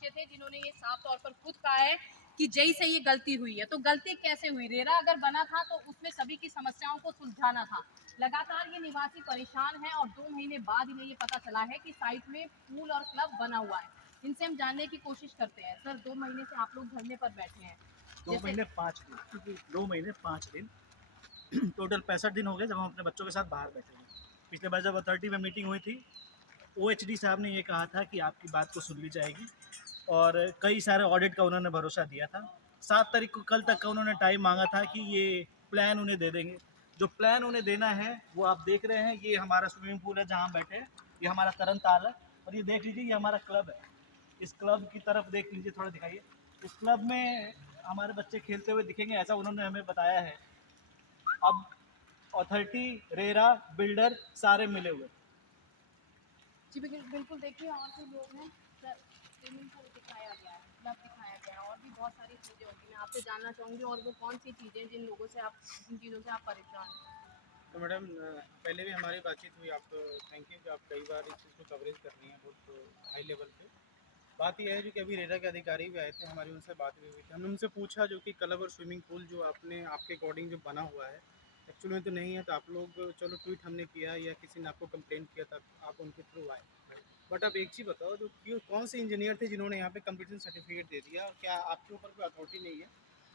बच्चे थे जिन्होंने ये साफ तौर पर खुद कहा है कि जई से ये गलती हुई है। तो गलती कैसे हुई? रेरा अगर बना था तो उसमें सभी की समस्याओं को सुलझाना था। लगातार ये निवासी परेशान हैं और 2 महीने बाद इन्हें ये पता चला है कि साइट में पूल और क्लब बना हुआ है। इनसे हम जानने की कोशिश करते हैं। सर, 2 महीने से आप लोग धरने पर बैठे हैं। 2 महीने 5 दिन, 2 महीने 5 दिन, टोटल 65 दिन हो गए जब हम अपने बच्चों के साथ बाहर बैठे हैं। पिछले बार जब अथॉरिटी में मीटिंग हुई थी, ओएचडी साहब ने ये कहा था कि आपकी बात को सुन ली जाएगी और कई सारे ऑडिट का उन्होंने भरोसा दिया था। 7 तारीख को कल तक का उन्होंने टाइम मांगा था कि ये प्लान उन्हें दे देंगे। जो प्लान उन्हें देना है वो आप देख रहे हैं, ये हमारा स्विमिंग पूल है जहाँ हम बैठे हैं, ये हमारा तरन ताल है और ये देख लीजिए ये हमारा क्लब है। इस क्लब की तरफ देख लीजिए, थोड़ा दिखाइए। इस क्लब में हमारे बच्चे खेलते हुए दिखेंगे, ऐसा उन्होंने हमें बताया है। अब अथॉरिटी, रेरा, बिल्डर सारे मिले हुए। जी, बिल्कुल देखिए और भी लोग हैं। सर, स्विमिंग पूल दिखाया गया है, क्लब दिखाया गया है और भी बहुत सारी चीज़ें होंगी। मैं आपसे जानना चाहूँगी और वो कौन-सी चीज़ें जिन लोगों से आप जिन चीज़ों से आप परेशान हैं? तो मैडम पहले भी हमारी बातचीत हुई। आप थैंक यू कि आप कई बार इस चीज़ को कवरेज कर रही हैं बहुत हाई लेवल पे। बात यह है जो कि अभी रेरा के अधिकारी भी आए थे, हमारी उनसे बात भी हुई थी। हमने उनसे पूछा जो कि क्लब और स्विमिंग पूल जो आपने आपके अकॉर्डिंग जो बना हुआ है एक्चुअली में तो नहीं है, तो आप लोग चलो ट्वीट हमने किया या किसी ने आपको कंप्लेंट किया था, आप उनके थ्रू आए। बट आप एक चीज़ बताओ, जो क्यों कौन से इंजीनियर थे जिन्होंने यहाँ पे कंप्लीशन सर्टिफिकेट दे दिया, और क्या आपके ऊपर कोई अथॉरिटी नहीं है?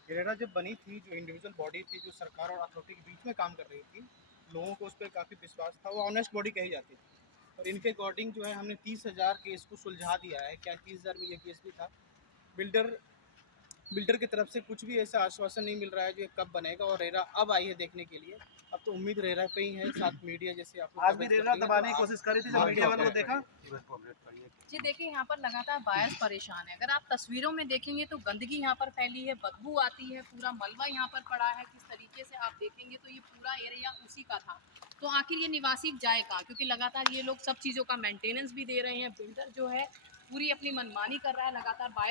रेरा जब बनी थी, जो इंडिविजुअल बॉडी थी जो सरकार और अथॉरिटी के बीच में काम कर रही थी, लोगों को उस पर काफ़ी विश्वास था, वो ऑनेस्ट बॉडी कही जाती थी। और इनके अकॉर्डिंग जो है हमने 30,000 केस को सुलझा दिया है। क्या 30,000 में ये केस भी था? बिल्डर बिल्डर की तरफ से कुछ भी ऐसा आश्वासन नहीं मिल रहा है जो ये कब बनेगा, और रेरा अब आई है देखने के लिए। अब तो उम्मीद रेरा पे ही है, साथ मीडिया जैसे आप लोग आज भी कवरेज कर रेरा रही हैं, दबाने तो की आप कोशिश करी थी, जब मीडिया वालों को देखा। जी देखिए, यहाँ पर लगातार बायर्स परेशान है। अगर आप तस्वीरों में देखेंगे तो गंदगी यहाँ पर फैली है, बदबू आती है, पूरा मलबा यहाँ पर पड़ा है। किस तरीके से आप देखेंगे तो ये पूरा एरिया उसी का था। तो आखिर ये निवासी जाए कहाँ? क्योंकि लगातार ये लोग सब चीज़ों का मेंटेनेंस भी दे रहे हैं। बिल्डर जो है पूरी अपनी मनमानी कर रहा है, लगातार बायर्स